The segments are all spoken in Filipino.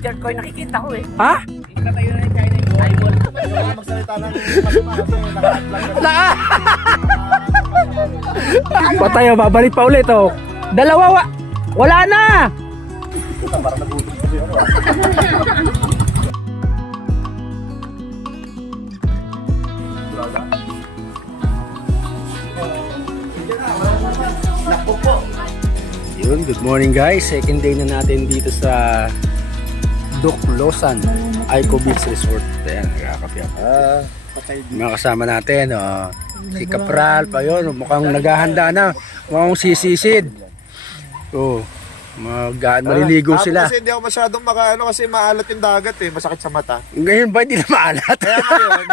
picture ko, nakikita ko eh. Ha? Ikatayo na yung China yung eyeball. Magsalita ng masama kasi naka-vlog ka. Naka! Patayo, babalik pa ulit oh. Dalawa, wala na! Para nagutom ko yun. Naku po. Yun, good morning guys. Second day na natin dito sa Duclosan, Ico Beach Resort. Ayan, nagkakape ako. Mga kasama natin, si Kapral pa yun, mukhang naghahanda na, mukhang sisisid. Maliligo sila. Kasi hindi ako masyadong makaano kasi maalat yung dagat eh, masakit sa mata. Ngayon ba hindi na maalat? Kaya ngayon,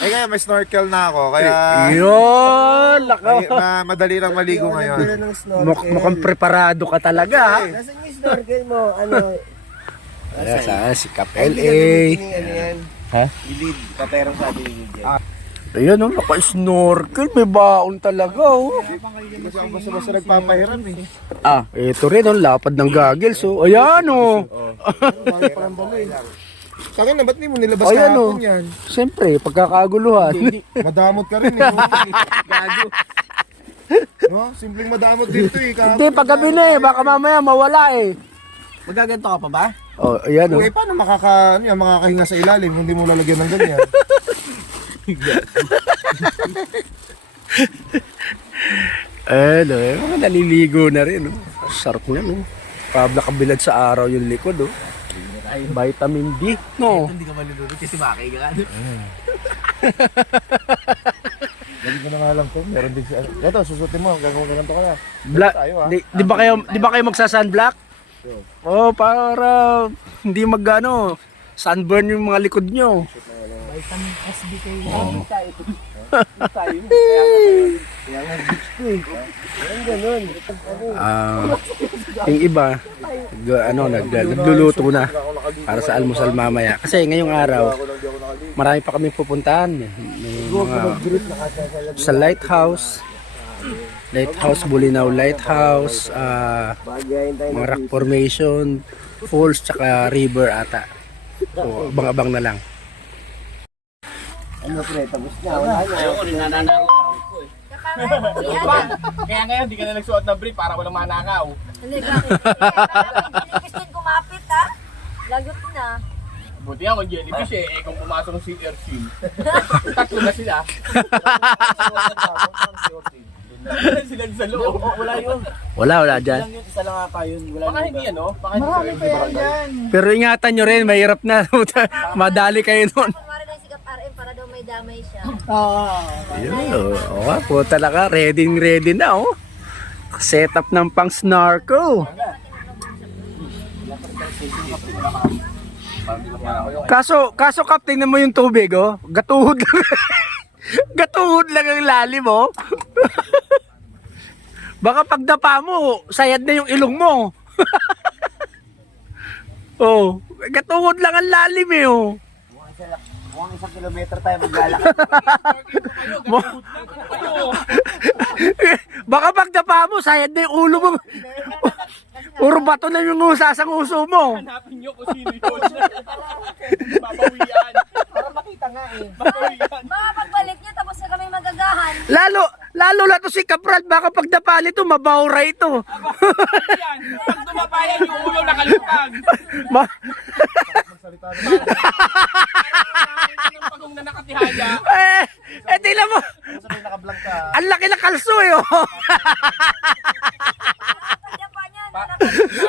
ngayon may snorkel na ako, kaya Yun, lako. madali lang maligo ngayon. Mukhang preparado ka talaga ha. Nasaan yung snorkel mo? Ano? Ayan, saan si Kap Ay, hindi LA. ka ano yan? Ha? Bilid. Kaperang sabi ni Jen. Ayan oh, naka-snorkel, may baon talaga oh. Kasi ako basta nagpapahiram eh. Ito rin oh, lapad ng goggles oh. Ayan oh. Sa akin na, ba't di mo nilabas Ayan, kahapon oh. yan? Siyempre, pagkakaguluhan. Madamot ka rin eh. Gago. No? Simpleng madamot dito eh. Hindi, paggabi na eh, baka mamaya mawala eh. Magaganto ka pa ba? Oh, ayan oh. Okay, paano makakahinga sa ilalim kung di mo lalagyan ng ganyan? Mga naliligo na rin oh. Sarap nga no. Pabla kabilad sa araw yung likod oh. Vitamin D, no? Hindi ka malulunod kasi makay ka. Galing ko na nga lang to. Meron din siya. Ito, susutin mo. Ganito ka na. Tayo, ha? Di ba kayo magsa-sunblock? Oh, para hindi magano sunburn yung mga likod nyo. Vitamin SBK. Yung iba nagluluto na para sa almusal mamaya. Kasi ngayong araw, marami pa kami pupuntahan. May mga sa Lighthouse, Bulinaw Lighthouse, mga rock formation, falls, tsaka river ata. So, abang-abang na lang. Ano pre, tapos na. Wala na. Ayoko, ninananakaw ko eh. Kaya ngayon, di ka na nagsuot ng brief para walang manakaw. Hindi, bakit? Hindi gusto kumapit, ha? Lagot na. Buti nga kung jellyfish eh, kung pumasok si Ersin. Tatlo na sila. Sila sa loob. Wala yun. Wala dyan. Lang yun, isa lang ata yun. Wala Baka hindi ano? Baka Marami pa yan dyan. Pero ingatan nyo rin, mahirap na. Madali kayo nun. Kumari lang si Kap RM para daw may damay siya. Yun, po talaga, ready na oh. Setup ng pang snorkel. Kaso Kap, tingnan mo yung tubig oh. Gatuhod lang. Gatuhod lang ang lalim oh. Baka pagdapa mo, sayad na yung ilong mo. Oh, gatuhod lang ang lalim eh oh. Mukhang 1 kilometer tayo maglalakad. Baka pagdapa mo, sayad na yung ulo mo. Puro bato na yung usasang uso mo. hanapin nyo kung sino yun. Babawian. Para makita nga eh. Babawian. Baka pagbalik niya tapos na kami magagahan. Lalo na to si Kapral, baka pagdapa nito, mabawra ito. Yan. Pag dumapayan yung ulo nakalutang. Ang pagong na nakatihaya. Tingnan mo, Sabi naka-vlog ka. ang laki ng kalso eh oh. Pagdapa niya,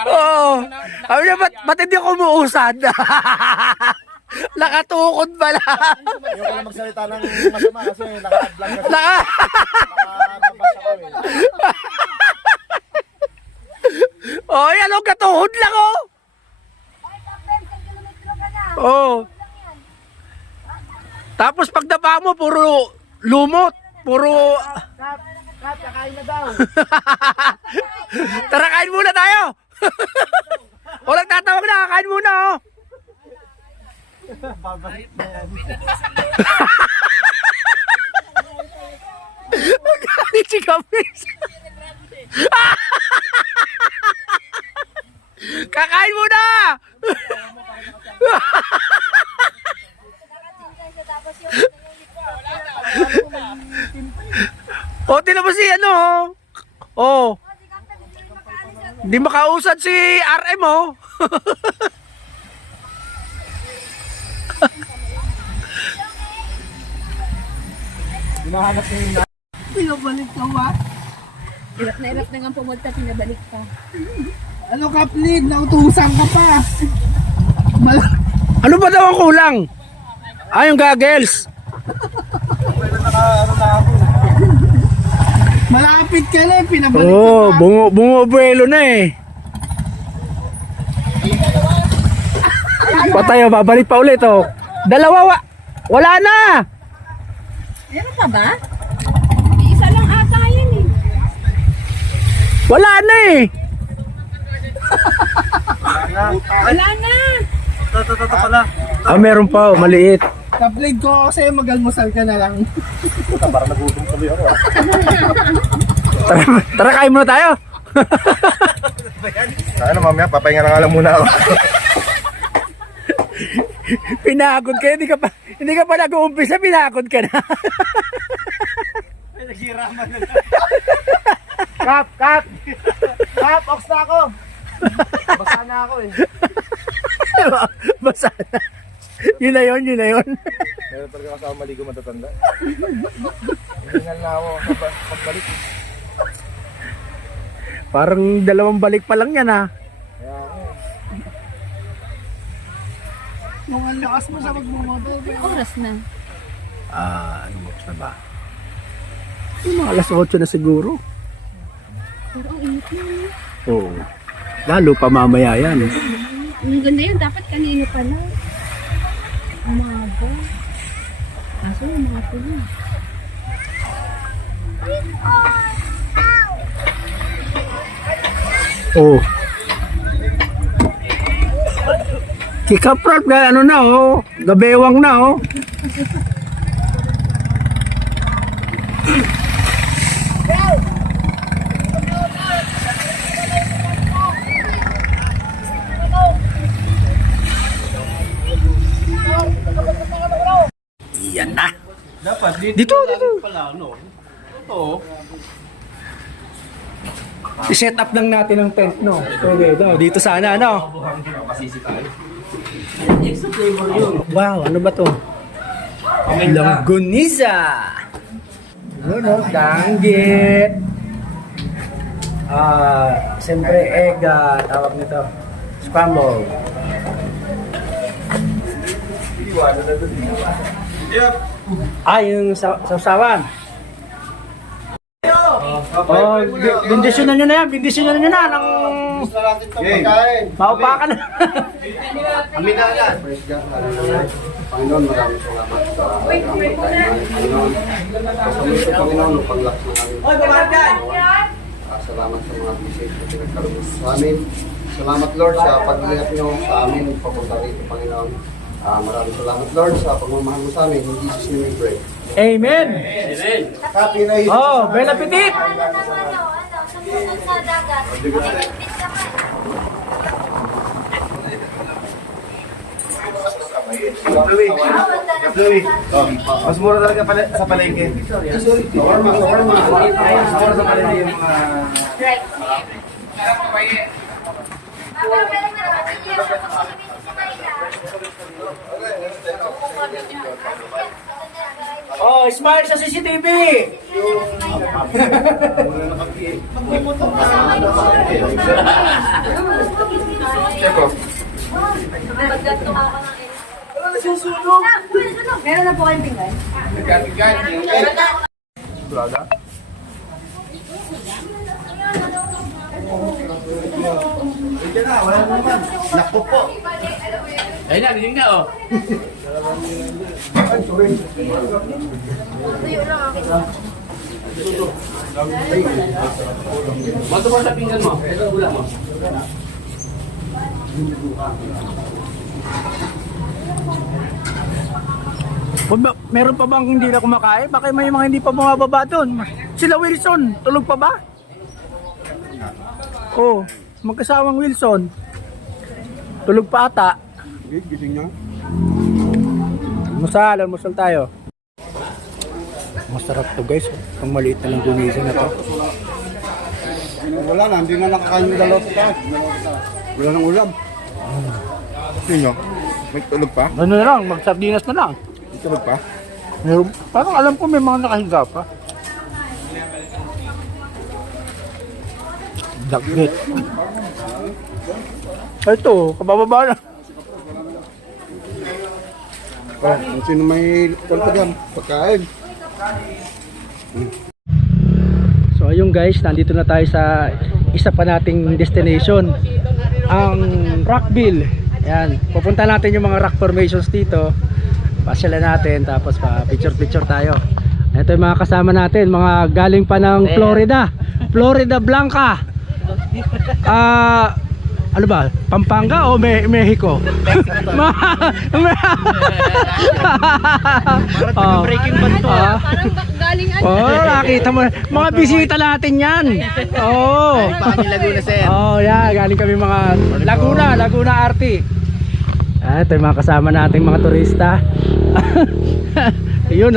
Oo. Sabi niya, ba't hindi ako umuusad? Nakatukod pala. Ayoko lang magsalita ng masama kasi naka-vlog ka. Naka... Nakabasa ko eh. Oh, yan oh, katuhod lang oh. ay Kap, 10 kilometro ka na. Oh. Lang yan. Tapos pagdapa mo, puro lumot. Puro... Kat, kakain na daw. Tara, kain muna tayo. Walang tatawag na, kain muna oh. Babalik na yan. Galit si Kapris. Kakain mo na! Tapos yung O, tinan mo si ano, oh. Di makausad si RM, oh. Hinahanap niya yung Pinabalik ka ba? hirap na nga pumunta, pinabalik pa. Ano ka, Plid? Nautusan ka pa. Ano ba daw ang kulang? Ah, yung goggles. Malapit ka na, pinabalik Oh, ka pa. bumubuelo na eh. Patay, oh, babalik pa ulit, oh. Dalawa, wala na. Meron pa ba? Isa lang ata yan eh. Wala na eh. Wala na! Ah, meron pa, oh, maliit. Ka-Plid ko kasi mag-almusal ka na lang. Parang nagutom tuloy ako. Tara, tara kain muna tayo. Ano mamaya, papahinga na nga lang muna ako. Pinagod ka, hindi ka pa nag-uumpisa, pinagod ka na. Kap! Kap! Ox na ako! Basa na ako eh. Basta na. Yun na yun. Meron talaga kasama maligo matatanda. Hiningal na ako pagbalik. Parang dalawang balik pa lang yan, ha. Kaya ako. Nung ang lakas mo sa magmumotor. Oras na. Ano mo na ba? Yung mga alas 8 na siguro. Pero ang init na. Oo. Lalo pa mamaya yan. Ang ganda yan, dapat kanino pa lang. Umaga. Kaso umaga na. Oo. Kikaprot ga ano na, oh. Gabewang na, oh. Yan na. Dapat Dito. pala, no? Ito. I-set up lang natin ang tent, no? Pwede, no? Dito sana, no? Masisi tayo. Wow, ano ba to? Longganisa! Ano, danggit. Siyempre, egg, tawag nito. Scramble. Yep. Yung sausawan. Oh, bindisyonan nyo na yan. Bindisyonan nyo na ng maupakan na. Amin na yan. Panginoon, maraming salamat sa Panginoon. Pasalamat sa Panginoon, paglakas ng aming salamat sa mga bisig na pinagkaroon mo sa amin. Salamat, Lord, sa pag-ingat nyo sa amin papunta rito, Panginoon. Maraming salamat, Lord, sa pagmamahal mo sa amin. In Jesus' name we pray. Amen! Happy na yun. Oh, bel appetit! Sumunod sa dagat. Nagigit ka pa. Mas mura talaga sa palengke. Mas mura sa palengke yung mga... Right. Papa, pwede na naman. Sige, si Mayla. Oh, smile sa CCTV! Meron na po kayong pinggan? Nakpo po. Ayun na, dinig na, oh. Mato mo sa pinggan mo. Ito, ulam mo. Meron pa bang hindi na kumakain? Baka may mga hindi pa bumababa doon. Sila Wilson, tulog pa ba? Oh, magkasawang Wilson. Tulog pa ata. Gising niya. Almusal tayo. Masarap to guys. Ang maliit na lang gumising na to. Wala na, hindi na nakakain yung dalawa sa taas. Wala nang ulam. Sino? May tulog pa? Ano na lang, magsardinas na lang. May tulog pa? Meron, parang alam ko may mga nakahiga pa. Dagit. Ito, kabababa na. Kung sino may tulog yan, pagkain. So ayun guys, nandito na tayo sa isa pa nating destination, ang Rockville. Ayan, pupunta natin yung mga rock formations dito. Pasyalan natin, tapos pa picture tayo. Ito yung mga kasama natin, mga galing pa ng Florida Blanca. Ano ba? Pampanga o Mexico? Breaking bad to. Parang galing ano. Nakita mo. Mga bisita natin yan. Laguna sir. Yeah, galing kami mga Laguna Arty. Ito yung mga kasama nating mga turista. Yun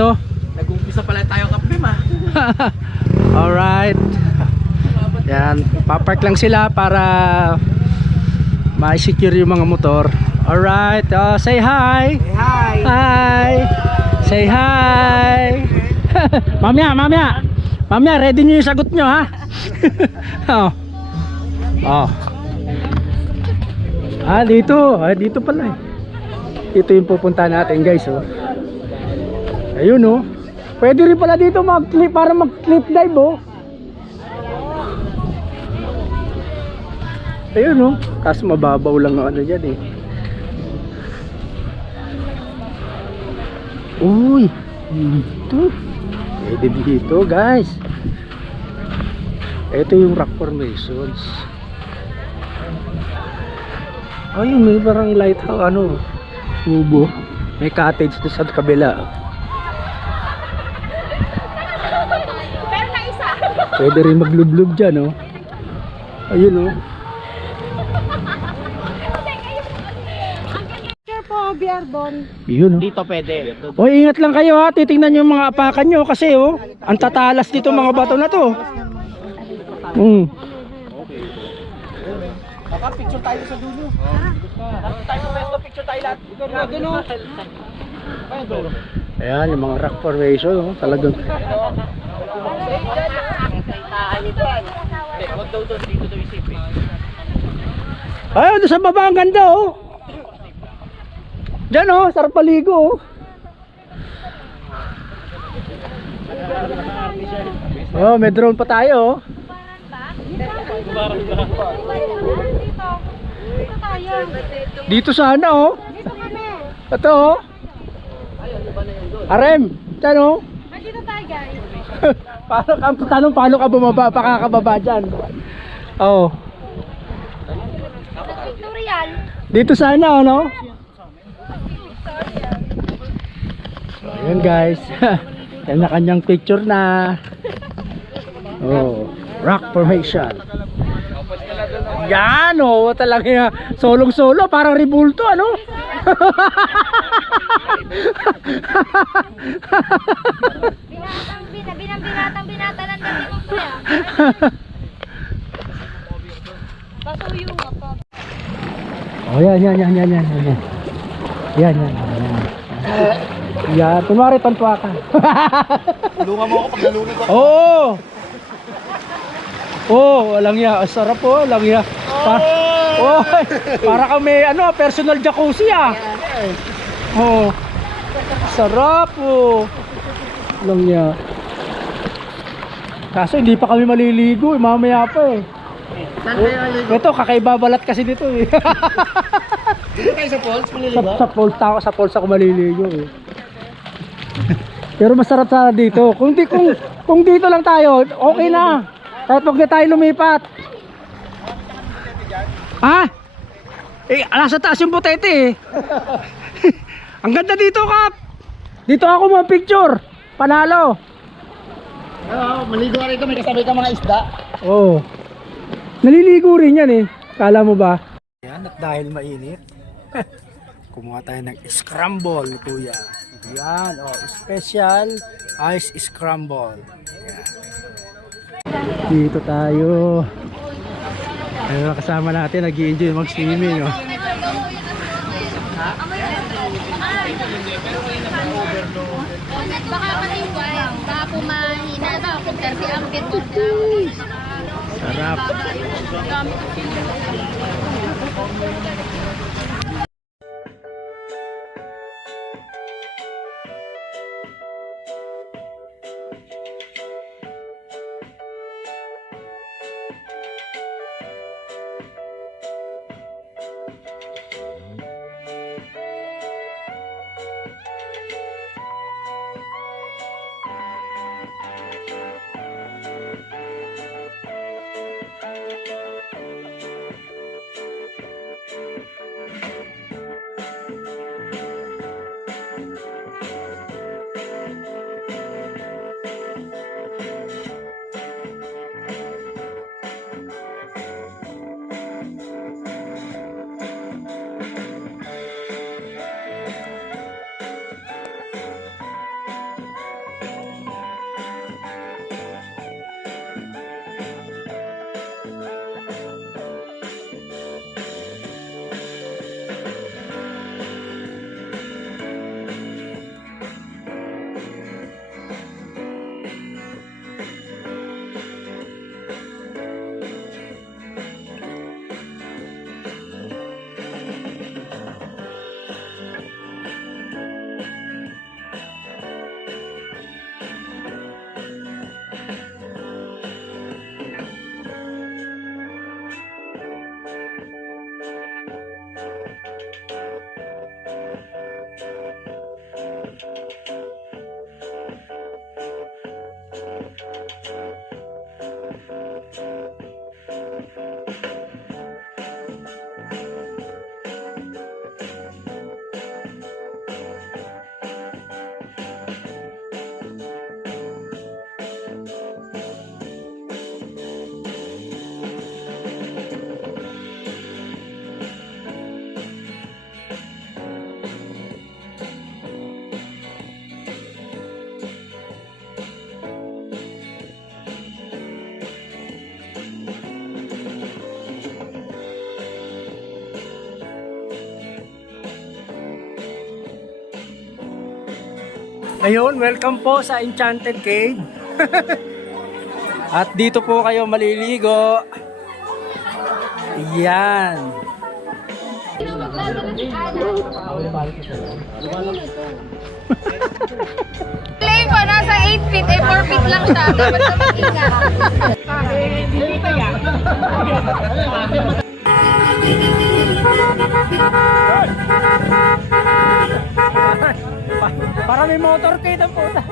Nag-umpisa pala tayo kapim Alright. Yan, papark lang sila para ma-secure yung mga motor. Alright, say hi. Hi. Say hi. Mamaya, ready nyo yung sagot nyo ha. Dito pala Ito yung pupunta natin guys Ayun pwede rin pala dito mag-clip para mag-clip dive Ayun kaso mababaw lang ang ano dyan Uy, dito. Pwede dito guys. Ito yung rock formations. Ayun, may parang lighthouse kubo. May cottage doon sa kabila. Pero na isa. Pwede rin maglublub dyan Ayun Po, Biarbon. Yun Dito pwede. Ingat lang kayo titingnan yung mga apakan nyo kasi ang tatalas dito mga bato na to. Baka picture tayo sa dulo. Tayo pwesto picture tayo lahat. Ayan yung mga rock formation talagang Dito daw isipin. doon sa baba ang ganda Diyan sarap paligo may drone pa tayo Dito sana Dito kami. Ito Arem, diyan Dito tayo guys. paano ka bumaba, pakakababa dyan Tutorial. Dito sana Ayan guys kanya-kanyang picture na rock formation yan talaga solong-solo parang Rebulto Binatang lang kami mo kuya. Pasuyo nga pa. Yan. Yan, kunwari tantua ka. Tulungan mo ako pag nalulog ako. Walang ya. Sarap walang ya. Para kami personal jacuzzi sarap walang ya. Kaso hindi pa kami maliligo mamaya pa Ito kakaibabalat kasi dito Dito tayo sa falls, maliligo. Sa falls ako maliligo Pero masarap sana dito. Kung dito lang tayo, okay na. Kahit wag na tayo lumipat. Nasa taas yung putete Ang ganda dito, Kap. Dito ako mga picture. Panalo. Maligo rin kami kasabay ka mga isda. Naliligo rin yan Kala mo ba? Yan, at dahil mainit, kumuha tayo ng scramble, kuya. Yan, special ice scramble. Yan. Dito tayo. Ayun, kasama natin, nag-i-enjoy mag-swimming. Oh. Baka maliway, baka pumahina ba kung 30 ang bitbol. Sarap. Ayun, welcome po sa Enchanted Cave. At dito po kayo maliligo. Yan. Claim ko, nasa 8 feet, 4 feet lang siya. Dapat na mag-ingat. Para may motorcade ang puta.